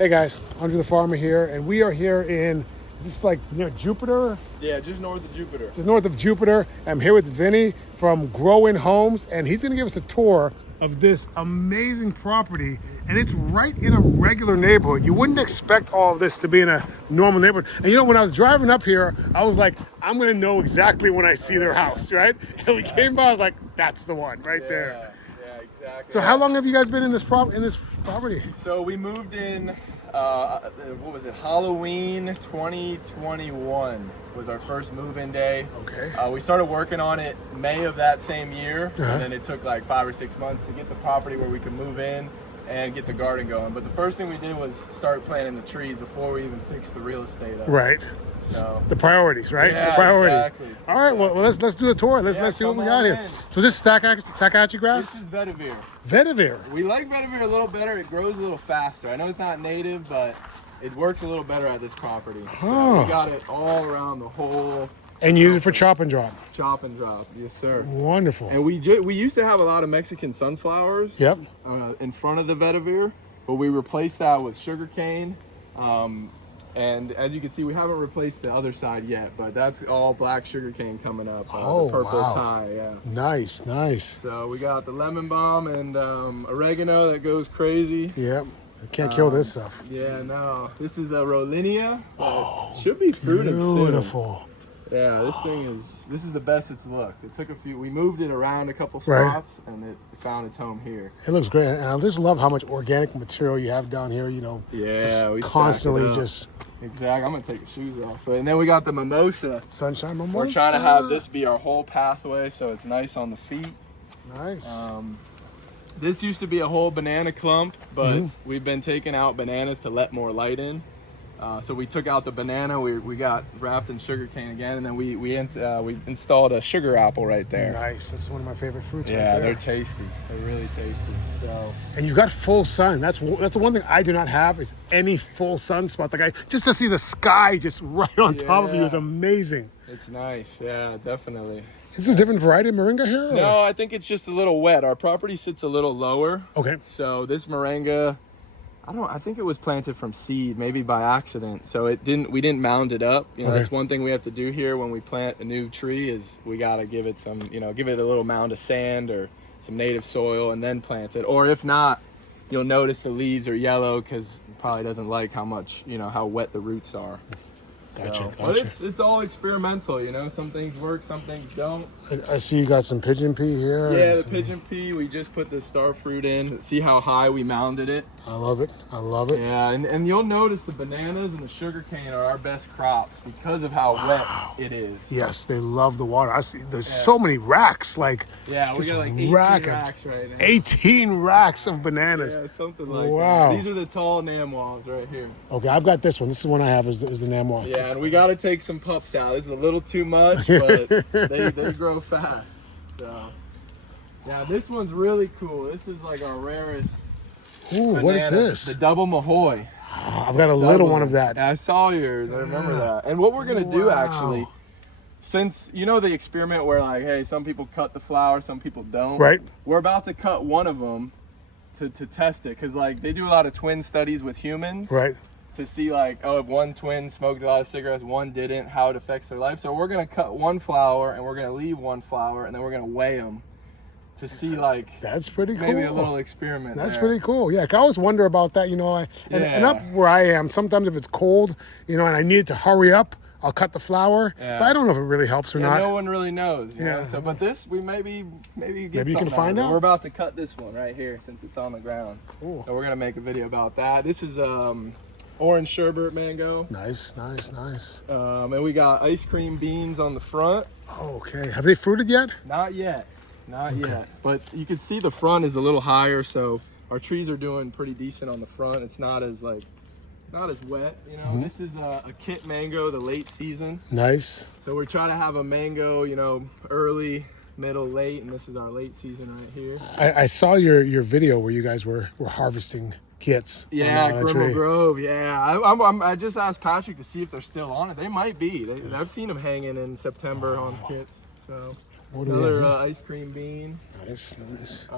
Hey guys, Andrethefarmer here, and we are here in, is this like near Jupiter? Yeah, just north of Jupiter. Just north of Jupiter. I'm here with Vinny from Growing Homes, and he's gonna give us a tour of this amazing property, and it's right in a regular neighborhood. You wouldn't expect all of this to be in a normal neighborhood. And you know, when I was driving up here, I was like, I'm gonna know exactly when I see their house, right? And we came by, I was like, that's the one right there. Yeah, exactly. So how long have you guys been in this property? So we moved in, what was it, Halloween 2021 was our first move-in day. Okay. We started working on it May of that same year, and then it took like 5 or 6 months to get the property where we could move in and get the garden going. But the first thing we did was start planting the trees before we even fixed the real estate up. Right. So, the priorities, right? yeah, The priorities. exactly. All right, well let's do a tour. Let's see what we got here. in. So this is Takahashi grass? This is vetiver. Vetiver. We like vetiver a little better. It grows a little faster. I know it's not native, but it works a little better at this property. So we got it all around the whole. And use it for chop and drop. Chop and drop, yes sir. Wonderful. And we used to have a lot of Mexican sunflowers. Yep. In front of the vetiver, but we replaced that with sugarcane. And as you can see, we haven't replaced the other side yet, but that's all black sugarcane coming up. The purple tie, yeah. Nice, nice. So we got the lemon balm and oregano that goes crazy. Yep. Can't kill this stuff. Yeah, no. This is a Rollinia. Should be fruiting soon. Beautiful. Yeah, this is the best it's looked. It took we moved it around a couple spots, and it found its home here. It looks great, and I just love how much organic material you have down here. You know, yeah, we constantly just. Exactly. I'm gonna take the shoes off. And then we got the mimosa. Sunshine mimosa. We're trying to have this be our whole pathway, so it's nice on the feet. Nice. This used to be a whole banana clump, but we've been taking out bananas to let more light in. So we took out the banana, we got wrapped in sugarcane again, and then we installed a sugar apple right there. Nice. That's one of my favorite fruits. Yeah, right there. they're tasty. They're really tasty. So. And you've got full sun. That's the one thing I do not have is any full sun spots. Like just to see the sky just right on top of you is amazing. It's nice. Yeah, definitely. Is this a different variety of moringa here? Or? No, I think it's just a little wet. Our property sits a little lower. Okay. So this moringa, I think it was planted from seed, maybe by accident. So we didn't mound it up. You know, that's one thing we have to do here when we plant a new tree is we got to give it some, give it a little mound of sand or some native soil and then plant it. Or if not, you'll notice the leaves are yellow because it probably doesn't like how much, how wet the roots are. Gotcha. But it's all experimental, some things work, some things don't. I see you got some pigeon pea here. Yeah, the pigeon pea, we just put the star fruit in. See how high we mounded it? I love it. I love it. Yeah, and you'll notice the bananas and the sugarcane are our best crops because of how wet it is. Yes, they love the water. I see there's so many racks, like we got like 18 racks right now. 18 racks of bananas. Yeah, something like wow. That. These are the tall namwals right here. Okay, I've got this one. This is the one I have is the namwal. Yeah, and we got to take some pups out. This is a little too much, but they grow fast. So, yeah, this one's really cool. This is like our rarest. Ooh, banana, what is this? The double Mahoy. I've got a little one of that. I saw yours. I remember that. And what we're gonna do actually, since the experiment where like, hey, some people cut the flower, some people don't. Right. We're about to cut one of them to test it, because like they do a lot of twin studies with humans. Right. To see like, if one twin smoked a lot of cigarettes, one didn't, how it affects their life. So we're gonna cut one flower and we're gonna leave one flower and then we're gonna weigh them to see like. That's pretty cool. Maybe a little experiment. That's pretty cool. Yeah, I always wonder about that. And up where I am, sometimes if it's cold, and I need to hurry up, I'll cut the flower. Yeah. But I don't know if it really helps or not. No one really knows. You know? So, but this we maybe you can find out. We're about to cut this one right here since it's on the ground. Cool. So we're gonna make a video about that. This is orange sherbet mango. Nice. And we got ice cream beans on the front. Okay. Have they fruited yet? Not yet. But you can see the front is a little higher, so our trees are doing pretty decent on the front. It's not as wet. This is a kit mango, the late season. Nice. So we're trying to have a mango, early, middle, late, and this is our late season right here. I saw your video where you guys were harvesting kits. Yeah, Grimble Grove. Yeah, I just asked Patrick to see if they're still on it. They might be. I've seen them hanging in September on kits. So What do we Another have? ice cream bean. Nice, nice.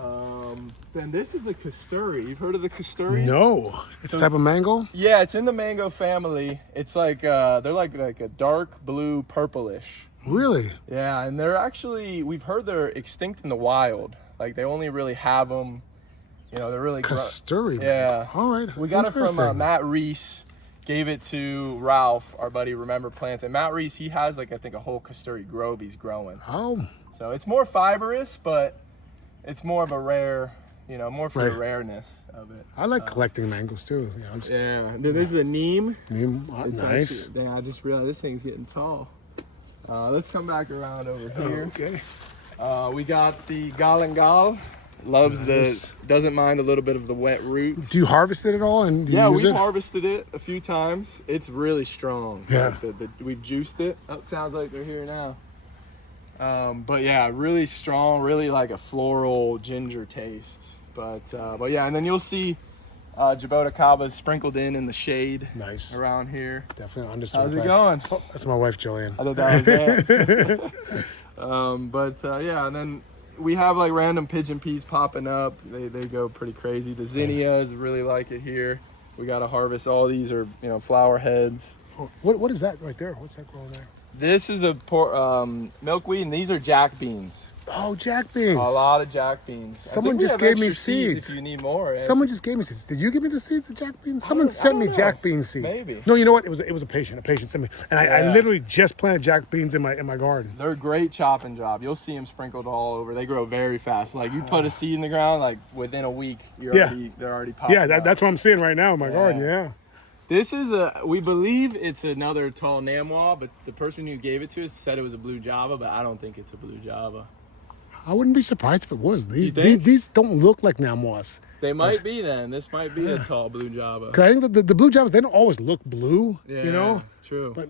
Then this is a casturi. You've heard of the casturi? No, it's a type of mango. Yeah, it's in the mango family. It's like they're like a dark blue purplish. Really? Yeah, and they're actually, we've heard they're extinct in the wild. Like they only really have them, you know, they're really Casturi. Yeah. All right. We got it from Interesting. Matt Reese. Gave it to Ralph, our buddy Remember Plants. And Matt Reese, he has like I think a whole casturi grove he's growing. Oh. So it's more fibrous, but it's more of a rare, you know, more for the rareness of it. I like collecting mangoes too. You know, Yeah. This is a neem. Nice. Actually, I just realized this thing's getting tall. Let's come back around over here. Okay. We got the galangal. Loves doesn't mind a little bit of the wet roots. Do you harvest it at all? And do you Yeah, use we've it? harvested it a few times. It's really strong. Yeah. Like we've juiced it. Oh, it sounds like they're here now. But yeah, really strong, really like a floral ginger taste. But yeah, and then you'll see Jabota Cabas sprinkled in the shade. Nice. Around here. Definitely understood. How's it going? Oh, that's my wife, Jillian. I thought that was it. Yeah, and then we have like random pigeon peas popping up. They go pretty crazy. The zinnias really like it here. We got to harvest all these are, you know, flower heads. Oh, what is that right there? What's that growing there? This is a milkweed, and these are jack beans. Oh, jack beans. A lot of jack beans. Someone I think we just have gave me extra seeds seeds. if you need more. Someone just gave me seeds. Did you give me the seeds of jack beans? Someone sent me know. jack bean seeds. Maybe. No, you know what? It was a patient. A patient sent me, and I literally just planted jack beans in my garden. They're a great chop and job. You'll see them sprinkled all over. They grow very fast. Like you put a seed in the ground, like within a week, they're already popping. Yeah, up. that's what I'm seeing right now in my garden. Yeah. This is we believe it's another tall Namwa, but the person who gave it to us said it was a blue Java, but I don't think it's a blue Java. I wouldn't be surprised if it was. think? These don't look like Namwas. They might be then. This might be a tall blue Java. Cause I think the blue Javas, they don't always look blue, Yeah, you know? True. But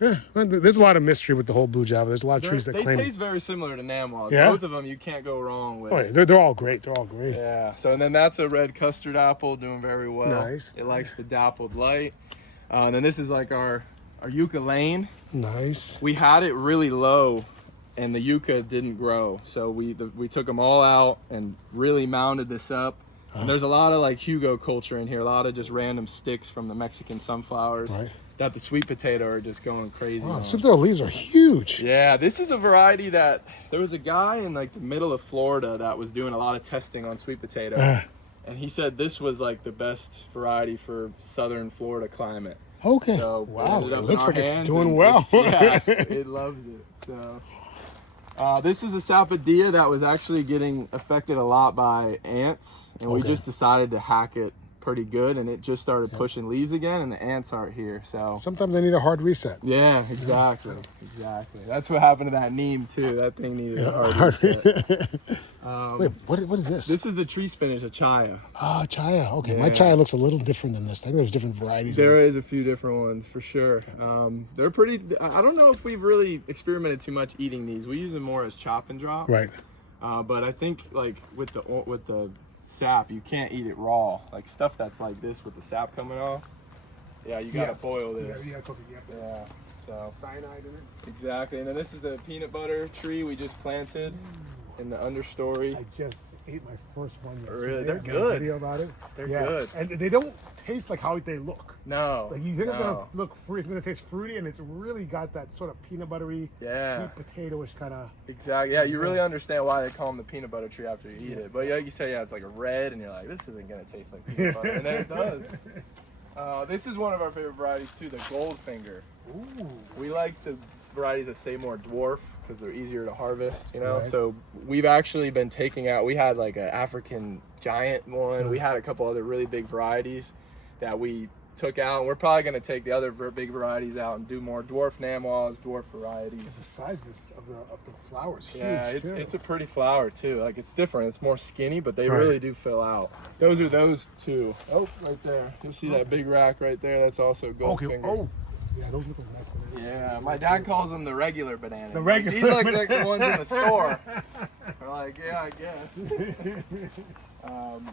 yeah, there's a lot of mystery with the whole blue Java. There's a lot of trees that They claim. taste very similar to Namwa. Yeah? Both of them you can't go wrong with. Oh, yeah, they're all great. They're all great. Yeah. So and then that's a red custard apple doing very well. Nice. It likes the dappled light. And then this is like our yucca lane. Nice. We had it really low and the yucca didn't grow. So we took them all out and really mounded this up. And there's a lot of like Hugo culture in here, a lot of just random sticks from the Mexican sunflowers that the sweet potato are just going crazy Wow, on. sweet potato leaves are huge. Yeah, this is a variety that there was a guy in like the middle of Florida that was doing a lot of testing on sweet potato. And he said this was like the best variety for southern Florida climate. Okay. So wow, it it looks like it's hands doing and well. yeah, it loves it. So this is a sapodilla that was actually getting affected a lot by ants, and we just decided to hack it pretty good, and it just started pushing leaves again, and the ants aren't here. So Sometimes they need a hard reset. yeah, exactly. That's what happened to that neem too. That thing needed a hard reset. Wait, what is this? This is the tree spinach, a chaya. Oh, chaya. Okay, my chaya looks a little different than this. I think there's different varieties. There is a few different ones for sure. They're pretty. I don't know if we've really experimented too much eating these. We use them more as chop and drop. Right. But I think like with the sap, you can't eat it raw. Like stuff that's like this with the sap coming off. Yeah, you gotta boil this. You gotta cook it. Yeah. So Cyanide in it. exactly. And then this is a peanut butter tree we just planted in the understory. I just ate my first one yesterday. Really? They're I made a good. video about it. They're good. And they don't taste like how they look. No. Like you think it's gonna look fruity, it's gonna taste fruity, and it's really got that sort of peanut buttery, sweet potato-ish kind of. Exactly. Yeah, you really understand why they call them the peanut butter tree after you eat it. But like you say, yeah, it's like a red, and you're like, this isn't gonna taste like peanut butter, and then it does. This is one of our favorite varieties too, the Goldfinger. Ooh. We like the varieties that stay more dwarf because they're easier to harvest, you know. Right. So we've actually been taking out. We had like an African giant one. We had a couple other really big varieties that we took out, and we're probably going to take the other big varieties out and do more dwarf Namwas, dwarf varieties. The size of the flowers huge. Yeah, too. it's a pretty flower too. Like it's different. It's more skinny, but they really do fill out. Those are those two. Oh, right there. You'll see that big rack right there. That's also Goldfinger. Okay. Oh, yeah, those look like nice bananas. Yeah, my dad calls them the regular bananas. The regular These are like the ones in the store. We're like, yeah, I guess.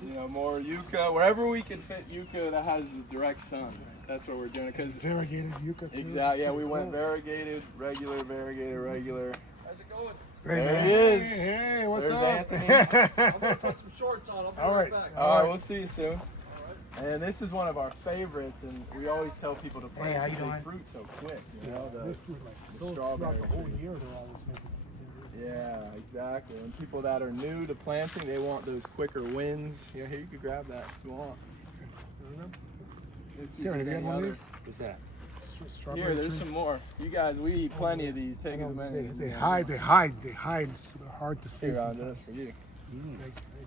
You know, more yucca. Wherever we can fit yucca that has the direct sun, that's what we're doing. Cause variegated yucca too. exactly. Yeah, we went variegated, regular, variegated, regular. How's it going? There he is. Hey, what's There's up? Anthony. I'm gonna put some shorts on. I'll be All right right. back. All right, we'll see you soon. And this is one of our favorites, and we always tell people to Hey, how plant you big doing? fruit so quick. You know, This fruit, like, so strawberry throughout the whole tree. year, they're always making. Yeah, exactly. And people that are new to planting, they want those quicker wins. Yeah, here you can grab that if you want. Let's see if Darren, have you there's had any one of other- these? What's that? Strawberry Here, there's tree. some more. You guys, we eat plenty of these. Take as many. as They you hide, want. they hide, so they're hard to see. Here, sometimes. that's for you.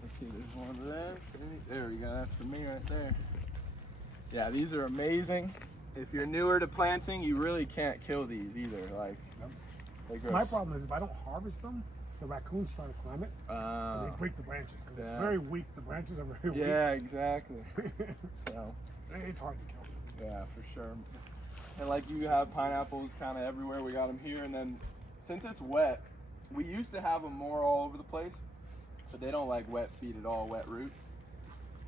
Let's see, there's one of them. There we go. That's for me right there. Yeah, these are amazing. If you're newer to planting, you really can't kill these either. Like, they grow. My problem is if I don't harvest them, the raccoons try to climb it, and they break the branches. 'Cause it's yeah. very weak. The branches are very Yeah, exactly. So, weak. It's hard to kill. yeah, for sure. And like you have pineapples kind of everywhere. We got them here, and then since it's wet, we used to have them more all over the place, but they don't like wet feet at all, wet roots.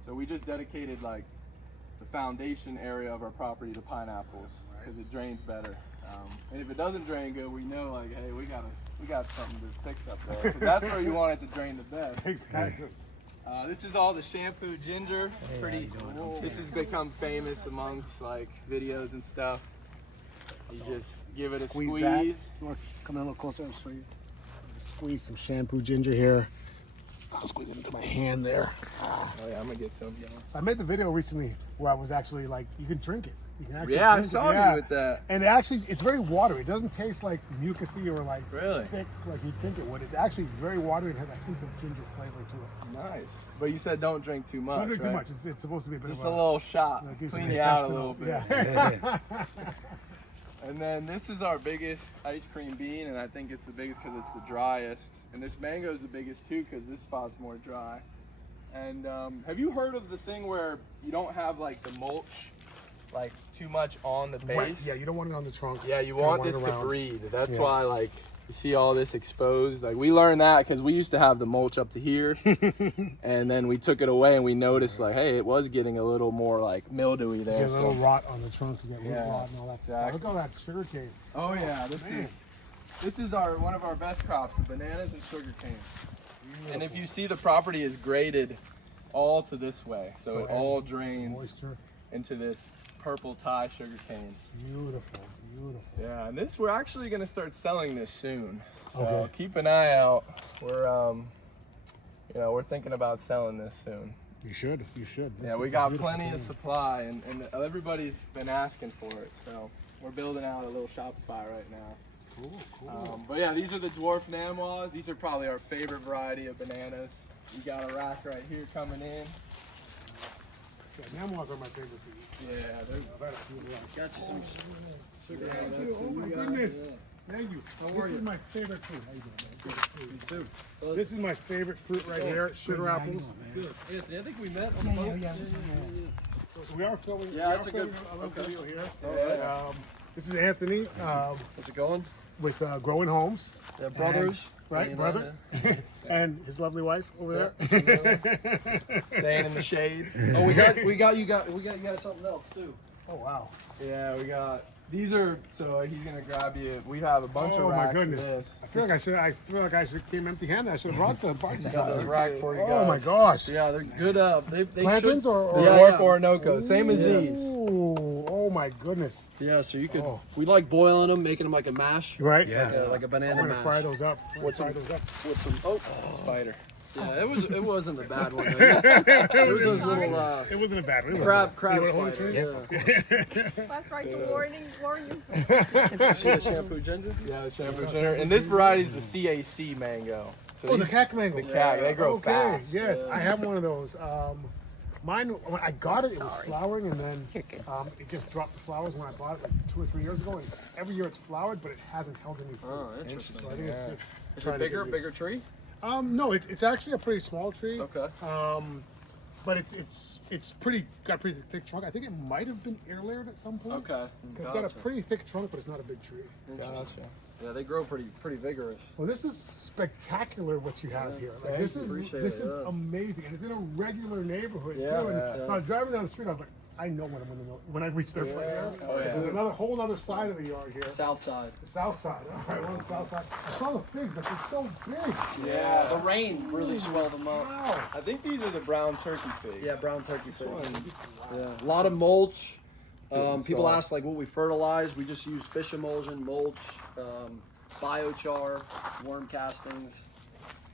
So we just dedicated like the foundation area of our property to pineapples because it drains better. And if it doesn't drain good, we know like, hey, we got something to fix up there. 'Cause that's where you want it to drain the best. Exactly. This is all the shampoo ginger. Pretty. This has become famous amongst like videos and stuff. You just give it a Squeeze squeeze. that. You want to come in a little closer? I'll show you. Squeeze some shampoo ginger here. I'll squeeze it into my hand there. Oh yeah, I'm gonna get some. I made the video recently where I was actually like, you can drink it. You can actually Yeah, I drink it. saw Yeah. you with that. And actually, it's very watery. It doesn't taste like mucusy or like Really? thick like you'd think it would. It's actually very watery and has, I think, the ginger flavor to it. Nice. But you said don't drink too much. Don't drink right? too much. It's supposed to be a bit Just of a little shot. you know, it gives Clean the you out a intestinal- little bit. Yeah. And then this is our biggest ice cream bean, and I think it's the biggest because it's the driest. And this mango is the biggest too because this spot's more dry. And have you heard of the thing where you don't have like the mulch, like too much on the base? Wet. Yeah, you don't want it on the trunk. Yeah, you Kinda want it this to around. breathe. That's Yeah. why, like, you see all this exposed. Like, we learned that because we used to have the mulch up to here, and then we took it away, and we noticed, like, hey, it was getting a little more like mildewy You there. get a little rot on the trunk. You get root Yeah, rot and all that stuff. exactly. Look at that sugar cane. Oh yeah, this is our one of our best crops, the bananas and sugarcane. And if you see, the property is graded all to this way, so it all drains Moisture. into this purple tie sugarcane. Beautiful, beautiful. Yeah, and this we're actually gonna start selling this soon. So Okay. keep an eye out. We're we're thinking about selling this soon. You should. You should. This Yeah, we is a got beautiful plenty of thing. supply, and everybody's been asking for it. So we're building out a little Shopify right now. Cool. But yeah, these are the dwarf Namawas. These are probably our favorite variety of bananas. You got a rack right here coming in. Yeah, Namawas are my favorite to eat. Yeah, they're I've had a few of them. Got you some sugar. Thank you. Oh my goodness. Thank you. This is my favorite fruit. How you doing, man? Me too. This is my favorite fruit right here, sugar apples. Good. Anthony, I think we met on the boat. So we are filming. Yeah, we that's are a good- filming a little okay. video here. All right. This is Anthony How's it going? with Growing Homes, Yeah, brothers. right? Hanging out Brothers, and his lovely wife over there. staying in the shade. there. Oh, we got you got something else too. Oh wow! Yeah, we got. These are, so he's gonna grab you. We have a bunch of Oh my racks goodness! of this. I feel like I should came empty-handed. I should have brought the party. Got this rack for you guys. Oh my gosh! Yeah, they're good. They Plantains should. or The Yeah, dwarf yeah. Orinoco, same as Yeah. these. Ooh, oh my goodness! Yeah, so you could. Oh. We like boiling them, making them like a mash. Right? Like a banana I'm gonna mash. fry those up. What's fry some- those up. With some. Oh, Spider. yeah. It wasn't a bad one. Though. It was those little It wasn't a bad one. It was crab You wanna hold this spider. for me? Yeah. That's right, the warn you. See the shampoo ginger? Yeah, the shampoo ginger. And this variety is the CAC mango. So Oh, the these- cack mango. the cack, they grow Okay, fast. yes, Yeah. I have one of those. Mine, when I got it, it was flowering, and then it just dropped the flowers when I bought it like 2 or 3 years ago. And every year it's flowered, but it hasn't held any fruit. Oh, So interesting. I think Yeah. it's Is trying it to get bigger? used. Bigger tree? No, it's actually a pretty small tree. Okay. But it's pretty got a pretty thick trunk. I think it might have been air layered at some point. Okay. It's got a Gotcha. pretty thick trunk, but it's not a big tree. Gotcha. Yeah, they grow pretty vigorous. Well, this is spectacular what you have Yeah, here. thank you, appreciate this it, is yeah. amazing, and it's in a regular neighborhood Yeah, too. And yeah. so I was driving down the street, I was like, I know what I'm gonna know when I reach there. Oh, yeah. There's another whole other side of the yard here. South side. The south side. All right, we're on the south side. I saw the figs, but they're so big. Yeah, the rain really swelled them up. Wow. I think these are the brown turkey figs. Yeah, brown turkey figs. Wow. Yeah, a lot of mulch. and People salt. ask like what we fertilize. We just use fish emulsion, mulch, biochar, worm castings,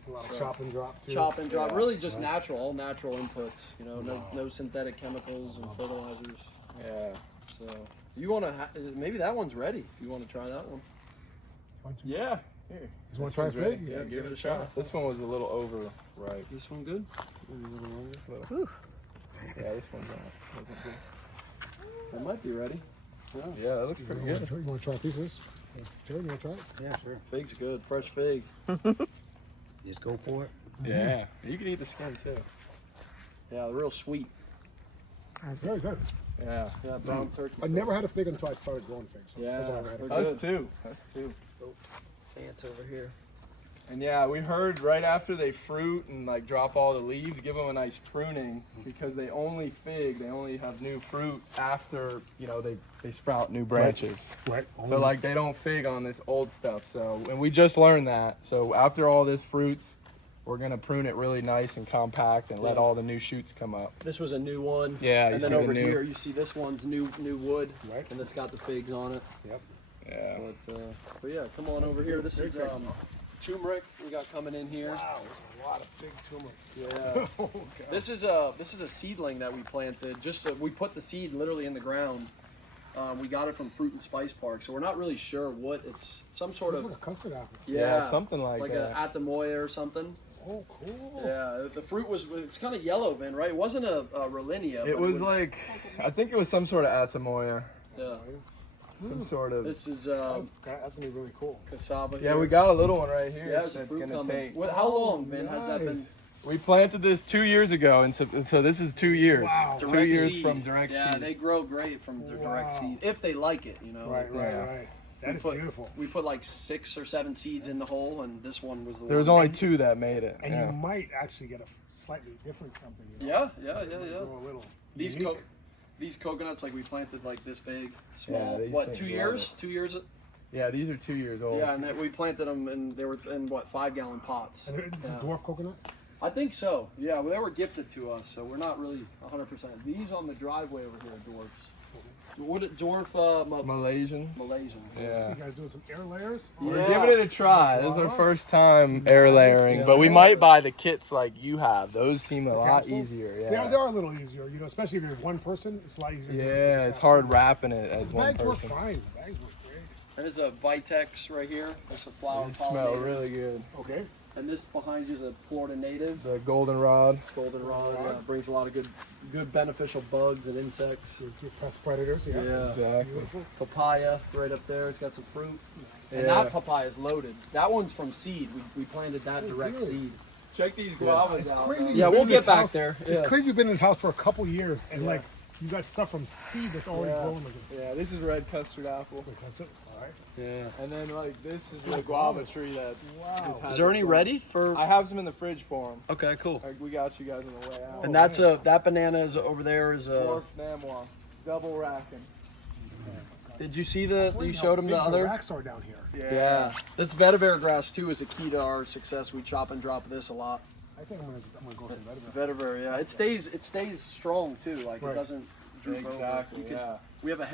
A lot of chop and drop too. chop and drop. Yeah. Really just natural, all natural inputs. You know, no synthetic chemicals and fertilizers. Yeah. So you want to maybe that one's ready. If you want to try that one. Yeah. Here. You want to try a fig? Yeah, give it a shot. This one was a little overripe. This one good? Maybe a little longer. Yeah, this one's wasn't good. It might be ready. Yeah, that looks pretty good. You want to try a piece of this? Jared, you want to try it? Yeah, sure. Fig's good. Fresh fig. Just go for it. Yeah. You can eat the skin too. Yeah, real sweet. Very good. Yeah. Yeah, brown turkey. I never had a fig until I started growing figs. So Yeah, first time I ever had a they're fig. Us too. Us too. Ants over here. And yeah, we heard right after they fruit and like drop all the leaves, give them a nice pruning because they only have new fruit after, you know, they sprout new branches. Right. So like they don't fig on this old stuff. So, and we just learned that. So after all this fruits, we're gonna prune it really nice and compact and let all the new shoots come up. This was a new one. Yeah, you And then see the over new- here, you see this one's new wood. Right. And it's got the figs on it. Yep. Yeah. But yeah, come on over here. This is turmeric we got coming in here. Wow, there's a lot of big turmeric. Yeah. Oh, God. This is a seedling that we planted. We put the seed literally in the ground. We got it from Fruit and Spice Park, so we're not really sure what it's. Some sort It's of like a custard apple. Yeah, something like like that. a Atamoya or something. Oh, cool. Yeah, the fruit it's kind of yellow, Vin, right? It wasn't a Rollinia. It but was like, I think it was some sort of Atamoya. yeah. Some sort of. This is That's gonna be really cool. cassava. Yeah, here. we got a little one right here. Yeah, there's a that's fruit gonna coming. take. How long, Vin, has that been? Nice. We planted this 2 years ago, and so this is 2 years. Wow. 2 Direct years seed. from direct Yeah, seed. they grow great from the direct Wow. seed if they like it, you know. Right. Yeah. That is beautiful. We put like 6 or 7 seeds in the hole, and this one was the There was one. only 2 that made it. And yeah. you might actually get a slightly different something. You know? Yeah. Grow a little These unique. these coconuts, like we planted like this big, small. these What? things 2 love years? it. 2 years? Yeah, these are 2 years old. Yeah, and we planted them, and they were in what 5-gallon pots. And this is Yeah. dwarf coconut. I think so. Yeah, well, they were gifted to us, so we're not really 100%. These on the driveway over here are dwarfs. What dwarf Malaysian. Malaysians? Yeah. See you guys doing some air layers. Yeah. We're giving it a try. This is our Nice. first time air layering, Yeah. but we might buy the kits like you have. Those seem a lot Capsules? easier. They Yeah. are a little easier, you know, especially if you're one person. It's a lot easier. to do Yeah, the it's hard capsules. wrapping it as The one bags work person. fine. The bags work great. There's a Vitex right here. There's a flower It smell pollinator. really good. Okay. And this behind you is a Florida native. The goldenrod. Goldenrod. Yeah, brings a lot of good beneficial bugs and insects. Your pest predators. Yeah. Yeah. Exactly. Beautiful. Papaya right up there. It's got some fruit. And Yeah. that papaya is loaded. That one's from seed. We planted that direct really? seed. Check these guavas It's out. crazy. though. Yeah, You've we'll been in get this back house- there. It's Yeah. crazy you've been in this house for a couple years and Yeah. like you got stuff from seed that's already Yeah. growing like this. Yeah, this is red custard apple. That's it. All right. Yeah. And then like this is the guava tree that Wow. just has Is there it any grown. ready for? I have some in the fridge for them. Okay, cool. Like, we got you guys on the way out. And that's that banana is over there is Dwarf Namwa, double racking. Did you see the? Wait, You how showed them big the other. racks are down here. Yeah. This vetiver grass too is a key to our success. We chop and drop this a lot. I think I'm gonna grow some vetiver. Vetiver, yeah. It stays strong too. Like Right. it doesn't droop Exactly. over. Yeah. We have a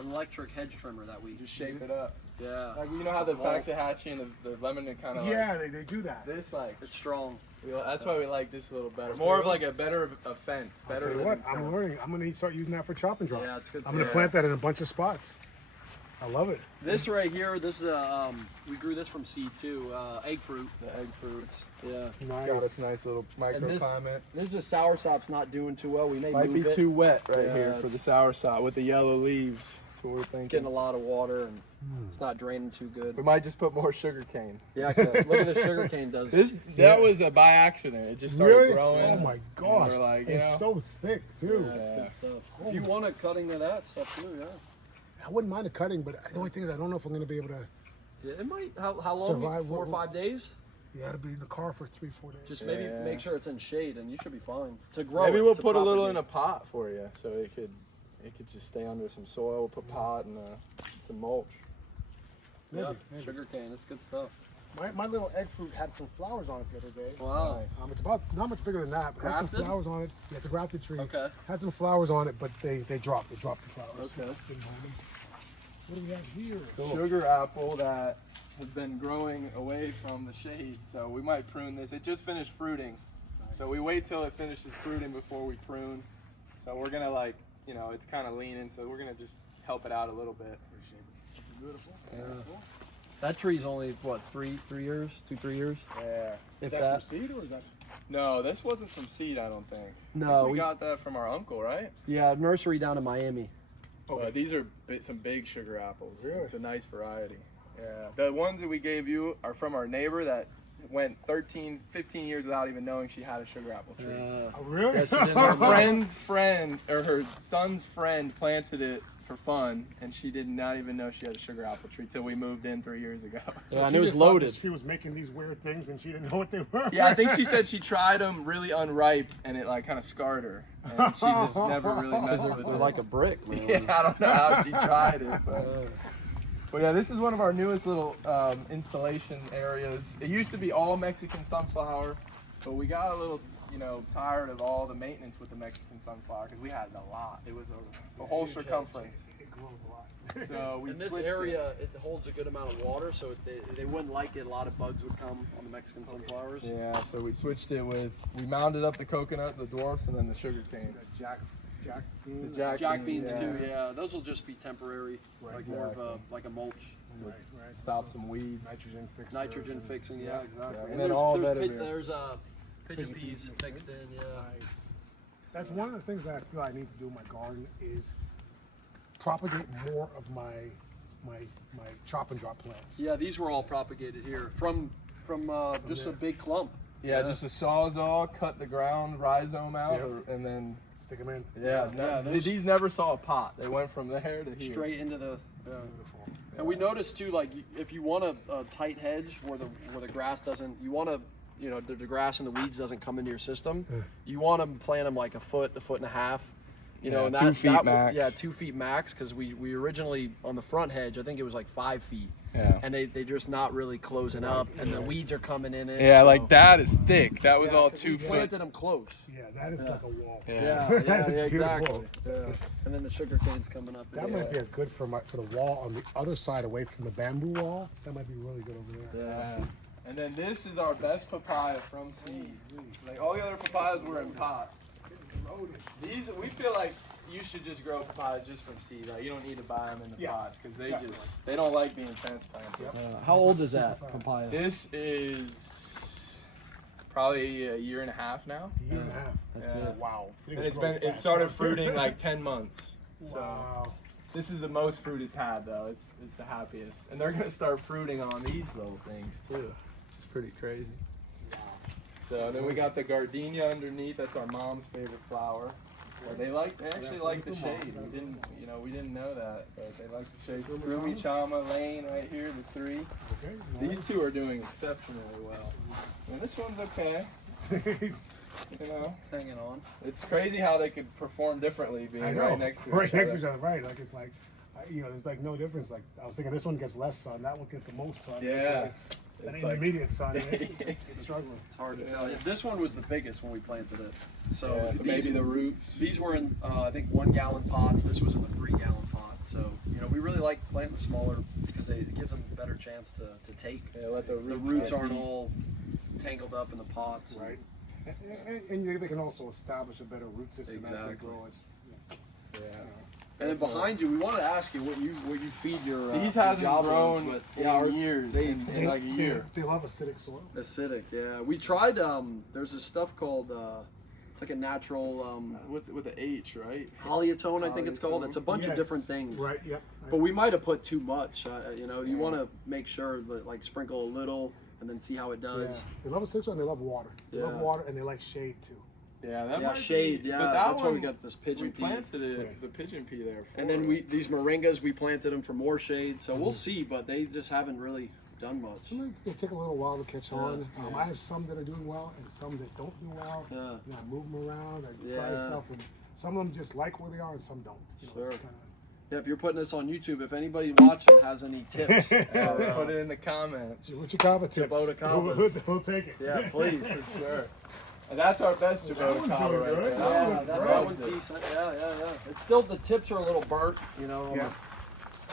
an electric hedge trimmer that we Just shape it up. Yeah. Like you know how the Well- Waxahachie and the lemon are kind of Yeah, they do that. like this like. It's strong. That's why we like this a little better. I'll More tell of you like a better a fence. I'll Better tell you living what, I'm fence. learning. I'm gonna start using that for chop and drop. Yeah, it's good. I'm gonna stuff. plant that in a bunch of spots. I love it. This right here, this is we grew this from seed too. Egg fruit. The egg fruits. Yeah. Nice. Got its nice little microclimate. This is a soursop's not doing too well. We may Might be move it. too wet right Yeah, here for it's- the soursop with the yellow leaves. That's what we're It's getting a thinking. lot of water and it's not draining too good. We might just put more sugar cane. Yeah, 'cause look at the sugar cane does. That was a by accident. It just started Really? growing. Oh my gosh. we're like, it's you know. so thick too. Yeah, it's Yeah. good stuff. If you want a cutting of that stuff too, yeah. I wouldn't mind a cutting, but the only thing is I don't know if I'm gonna be able to. Yeah, it might. How long? Survive 4 or what- 5 days? You got to be in the car for 3-4 days. Just maybe Yeah. make sure it's in shade, and you should be fine to grow. Maybe it, we'll to put a little in propagate. a pot for you, so it could just stay under some soil. We'll put pot and some mulch. Yeah, Maybe. sugar cane. It's good stuff. My little egg fruit had some flowers on it the other day. Wow. Nice. It's about not much bigger than that, but had Grafted? some flowers on it. Yeah, it's a grafted tree. Okay. Had some flowers on it, but they dropped. They dropped the flowers. Okay. Didn't hold them. What do we have here? Sugar apple that has been growing away from the shade, so we might prune this. It just finished fruiting, so we wait till it finishes fruiting before we prune. So we're gonna it's kind of leaning, so we're gonna just help it out a little bit. Beautiful. Yeah. That tree's only what 3 years, 2-3 years. Yeah. Is If that that. from seed or is that? No, this wasn't from seed, I don't think. No, we got that from our uncle, right? Yeah, nursery down in Miami. Okay. These are some big sugar apples. Really? It's a nice variety. Yeah. The ones that we gave you are from our neighbor that went 13, 15 years without even knowing she had a sugar apple tree. Oh, really? Yeah, she didn't Her have that. friend's friend, or her son's friend, planted it for fun, and she did not even know she had a sugar apple tree till we moved in 3 years ago. Yeah, and She it was just thought loaded. that She was making these weird things and she didn't know what they were. Yeah, I think she said she tried them really unripe, and it like kind of scarred her, and she just never really messed They're, with they're it. like a brick, man. Yeah, I don't know how she tried it, but yeah, this is one of our newest little installation areas. It used to be all Mexican sunflower, but we got a little, tired of all the maintenance with the Mexican sunflower because we had a lot. It was a whole circumference. It grows a lot. So we In this switched area, it holds a good amount of water, so they wouldn't like it. A lot of bugs would come on the Mexican sunflowers. Yeah, so we switched it with, we mounded up the coconut, the dwarfs, and then the sugar cane. Jack beans. The Jack beans too, yeah. Those will just be temporary, Right, like more of exactly. like a mulch. Right. Stop some weeds. Nitrogen fixers. Nitrogen and- fixing, yeah, Yeah. exactly. Yeah, And then all there's, vetiver. there's pigeon peas mixed in, yeah. Nice. That's one of the things that I feel I need to do in my garden is propagate more of my chop and drop plants. Yeah, these were all propagated here from just a big clump. Yeah, just a sawzall, cut the ground rhizome out, Yep. and then, Stick them in. these never saw a pot. They went from there to here. Straight into the. Beautiful. And we noticed too, like if you want a tight hedge where the grass doesn't, you want to, the grass and the weeds doesn't come into your system. You want to plant them like a foot and a half. Yeah, and 2 feet max. Yeah, 2 feet max, because we originally on the front hedge, I think it was like 5 feet. Yeah. And they just not really closing up, and the weeds are coming in it. Yeah, so- like that is thick. That was Yeah, all 'cause 2 we foot. planted them close. Yeah, that is like a wall. Yeah, That is exactly. beautiful. Yeah. And then the sugar cane's coming up. That might be a good for the wall on the other side away from the bamboo wall. That might be really good over there. Yeah. And then this is our best papaya from seed. Like all the other papayas were in pots. These, we feel like you should just grow papayas just from seed. Like you don't need to buy them in the Yeah. pots because they Definitely. they don't like being transplanted. How old is that papaya? This is probably a year and a half now. A year and a half. That's Yeah. it. Wow. And it started fruiting like 10 months. So Wow. this is the most fruit it's had though. It's the happiest. And they're gonna start fruiting on these little things too. It's pretty crazy. So then we got the gardenia underneath. That's our mom's favorite flower. They actually like the shade. We didn't know that, but they like the shade. Rumi, Chama, Lane, right here, the 3. Okay. These 2 are doing exceptionally well. And this one's okay. Nice. Hanging on. It's crazy how they could perform differently being I know. right next to right each next other. to each other. Right. Like it's like, there's like no difference. Like I was thinking, this one gets less sun. That one gets the most sun. This Yeah. one gets that It's ain't like- immediate sun. It's struggling. It's hard to tell. This one was the biggest when we planted it. So, Yeah, so maybe the roots. these were in I think 1 gallon pots. This was in the 3 gallon pot. So we really like planting the smaller because it gives them a better chance to take. Yeah, let the The roots, roots get aren't deep. all tangled up in the pots. Right. And they can also establish a better root system as they Exactly. grow. Yeah. And then behind you, we wanted to ask you what you feed your These hasn't goblins, grown but in years. In like a year. They love acidic soil. acidic. Yeah, we tried. There's this stuff called it's like a natural What's it with the H, right? haliotone, I think it's called. It's a bunch of Yes. different things. Right. Yep. But we might have put too much. You want to make sure that like sprinkle a little and then see how it does. Yeah. They love acidic soil and they love water. They love Yeah. water and they like shade too. Yeah, that Yeah, might shade. Be, Yeah, but that that's why one, we got this pigeon we pea. planted it, Yeah. the pigeon pea there. For And then these moringas, we planted them for more shade. So we'll see, but they just haven't really done much. Sometimes they take a little while to catch on. yeah. I have some that are doing well and some that don't do well. Yeah. You know, I move them around. I try Yeah. stuff, and some of them just like where they are, and some don't. You know, Sure. it's kinda, Yeah, if you're putting this on YouTube, if anybody watching has any tips, Put it in the comments. What's your kava tips? Kubota kavas. We'll take it. yeah, please. For sure. And that's our best Kubota one's kava doing right good. there. That Yeah, one's that, great. that one's decent. Yeah. It's still, the tips are a little burnt, you know. Yeah.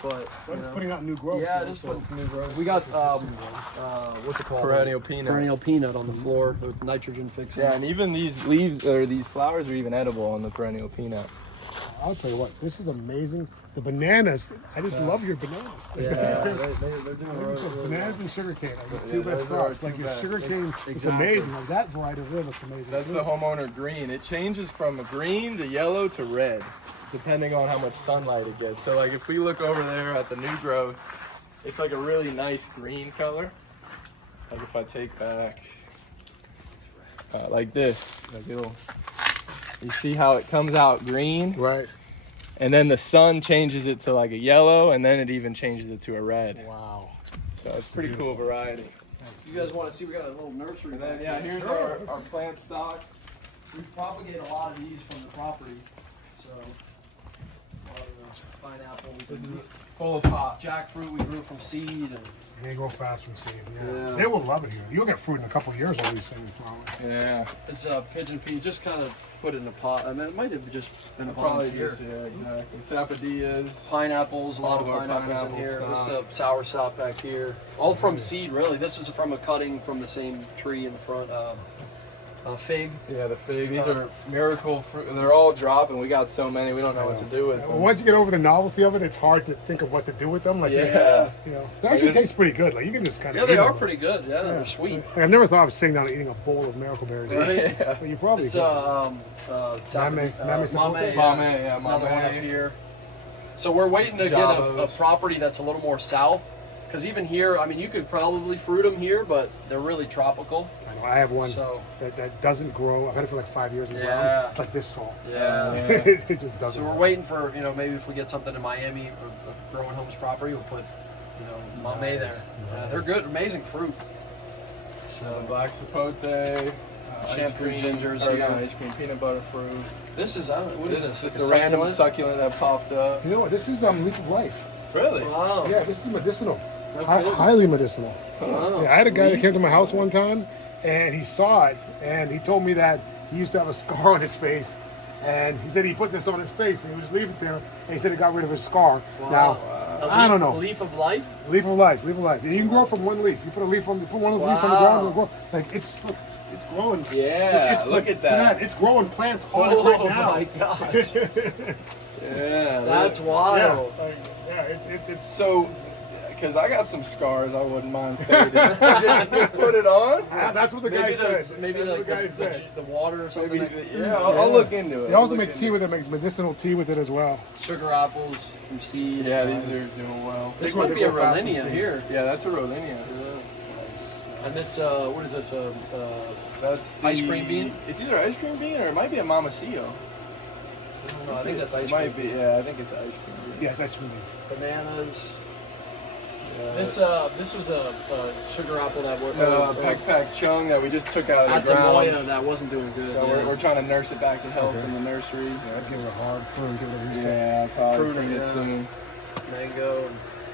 But But you it's know. putting out new growth. Yeah, though, it is so- putting some new growth. We got what's it called? Perennial peanut. Perennial peanut on the floor with nitrogen fixing. Yeah, and even these leaves or these flowers are even edible on the perennial peanut. I'll tell you what, this is amazing. The bananas, I just love your bananas. they're doing really, So really bananas and sugarcane are the two best those are our crops. Like two your best. sugarcane is Exactly. amazing. Like that variety of looks amazing. That's the homeowner green. It changes from a green to yellow to red, depending on how much sunlight it gets. So like if we look over there at the new growth, it's like a really nice green color. Like if I take back, like this, like you see how it comes out green, Right. and then the sun changes it to like a yellow, and then it even changes it to a red. Wow. So it's pretty cool variety. You guys want to see? We got a little nursery. And then back yeah, here. here's our plant stock. We propagate a lot of these from the property. So a lot of pineapples. This And is full of pots. jackfruit we grew from seed. And They grow fast from seed. Yeah. Yeah. They will love it here. You'll get fruit in a couple of years on these things, probably. Yeah. this pigeon pea, just kind of put it in a pot. I mean, it might have just been a Probably volunteer. just, yeah, exactly. Sapodillas. Pineapples, a lot All of of our pineapples in pineapple here. This is stock. a sour sop back here. All from seed, really. This is from a cutting from the same tree in the front. A fig. Yeah, the fig. These are miracle fruit. They're all dropping. We got so many. We don't know what to do with them. Once you get over the novelty of it, it's hard to think of what to do with them. Like, Yeah. you know, they actually taste pretty good. Like, you can just kind of. Yeah, they are pretty good. Yeah, they're sweet. Like, I've never thought of sitting down and eating a bowl of miracle berries. Right? Yeah. But you probably It's could. Mame sapote? Mame, yeah, another one up mame. here. So we're waiting to get a Javos. property that's a little more south, because even here, I mean, you could probably fruit them here, but they're really tropical. I know, I have one So that doesn't grow. I've had it for like 5 years in the Yeah. ground. It's like this tall. yeah. It just doesn't. So we're grow. waiting for, you know, maybe if we get something in Miami or growing homes property, we'll put, you know, mame there. Nice, Yeah, they're good, amazing fruit. The black sapote. Shampoo gingers, or, yeah. ice cream, peanut butter fruit. This is, I don't know, what is This this? is Like a random succulent? succulent that popped up. You know what? This is leaf of life. Really? Wow. Yeah, this is medicinal. No Hi- kidding. highly medicinal. Wow. Yeah, I had a guy that came to my house one time, and he saw it, and he told me that he used to have a scar on his face, and he said he put this on his face, and he was leaving it there, and he said it got rid of his scar. Now, I don't know. Leaf of life? Leaf of life, leaf of life. You can grow it from one leaf. You put a leaf on, put one of those leaves on the Wow. ground, and grow. Like it's growing. Yeah, look at that. It's growing plants on it Oh right now. my gosh. Yeah. That's look. Yeah, wild. like, yeah, it's So, because I got some scars, I wouldn't mind fading. just put it on. that's what the guy Maybe said. maybe That's like what the guy said. the water or something. Maybe, like yeah, I'll look into it. They also I'll make look tea into with it, make medicinal tea with it as well. sugar apples from seed. Yeah, Nice. these are doing well. This They grow- might they be a grow fast from Rollinia seed. here. Yeah, that's a Rollinia. Yeah. And this, what is this? That's the, Ice cream bean? It's either ice cream bean or it might be a Mamacillo. No, I think that's ice It might cream. be. Yeah, I think it's ice cream bean. Yes, that's really. Bananas. Yeah. This was a sugar apple that we're Peck Chung that we just took out of at the the ground. Moya that wasn't doing good. So yeah. we're trying to nurse it back to health Okay. in the nursery. Yeah, I'd give it a hard prune, give it a reset. Yeah, probably Pruning, prune it yeah. soon. Mango.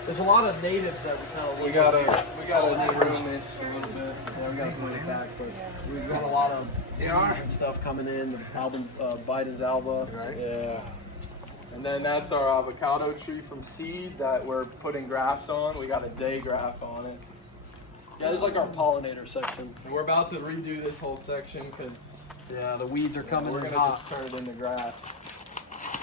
There's a lot of natives that we kind of We gotta prune this a little bit. Yeah, we gotta put it back, but we've got a lot of beans and stuff coming in. The Biden's Alba. Yeah. And then that's our avocado tree from seed that we're putting grafts on. We got a day graft on it. Yeah, this is like our pollinator section. We're about to redo this whole section because Yeah, the weeds are coming we're in gonna hot. just turn it into grass.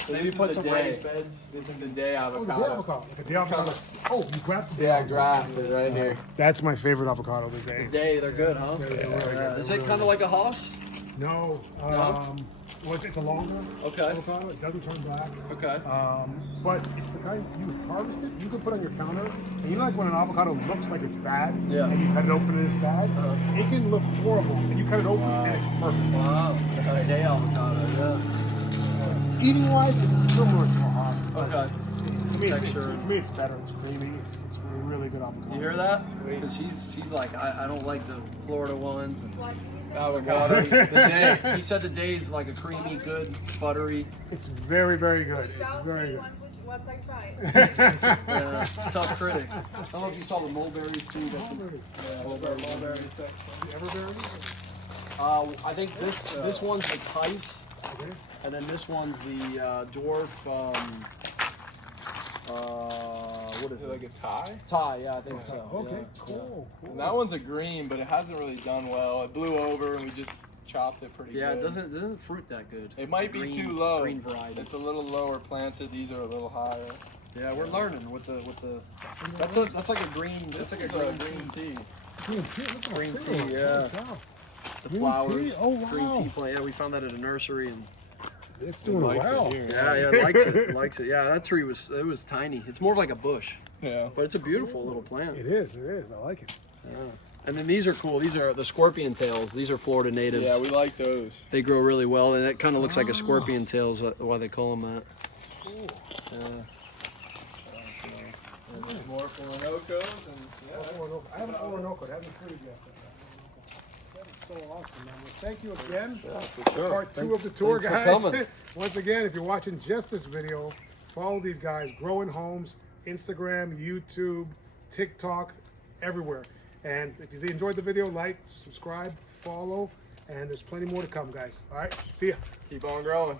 So Maybe this is put the some day. raised beds. This is the day Oh, the avocado. day avocado. Like a day avocado. Oh, you grafted the Yeah, avocado. grafted right here. That's my favorite avocado these days. Day, they're good, huh? They're really good. Yeah. Is They're it really kind of like a Haas? No. No? Well, it's a longer Okay. avocado. It doesn't turn black. Okay. But it's the kind you harvest it, you can put on your counter, and you know like when an avocado looks like it's bad, Yeah. and you cut it open and it's bad, Uh-huh. it can look horrible, and you cut it open and it's perfect. Wow. Day avocado. Yeah. Eating wise, it's similar to a Haas. but Okay. To texture. To me, it's better. It's creamy. It's really good avocado. You hear that? Because she's like, I don't like the Florida ones. And Avocado. the day, he said the day's like a creamy, good, buttery. It's very, very good. It's Shall very see good. once I try it. Tough critic. I don't know if you saw the mulberries too. Mulberries. I think this one's the Tice, and then this one's the dwarf. What is Is it it? like a tie? Thai, yeah, I think so. Okay, yeah. cool. And that one's a green, but it hasn't really done well. It blew over and we just chopped it pretty Yeah, good. it doesn't fruit that good. It might The be green- too low. Green variety. It's a little lower planted. These are a little higher. Yeah, we're learning with the. That's like a green. That's like a green tea. Green tea, look how Green pretty. tea, yeah. Holy cow. The Green flowers. tea? Oh, wow. Green tea plant. Yeah, we found that at a nursery and. It's doing Likes it well. here. Yeah, it likes it. It likes it. Yeah, that tree was tiny. It's more of like a bush, Yeah. but it's a beautiful little plant. It is. I like it. Yeah. And then these are cool. These are the scorpion tails. These are Florida natives. Yeah, we like those. They grow really well, and it kind of looks like a scorpion tail is why they call them that. More Pollinators and I haven't Orinoco. It hasn't fruited yet. That is so awesome, man. Well, thank you again. for sure. Part 2 of the tour, thanks for guys. coming. Once again, if you're watching just this video, follow these guys, Growing Homes, Instagram, YouTube, TikTok, everywhere. And if you enjoyed the video, like, subscribe, follow, and there's plenty more to come, guys. All right, see ya. Keep on growing.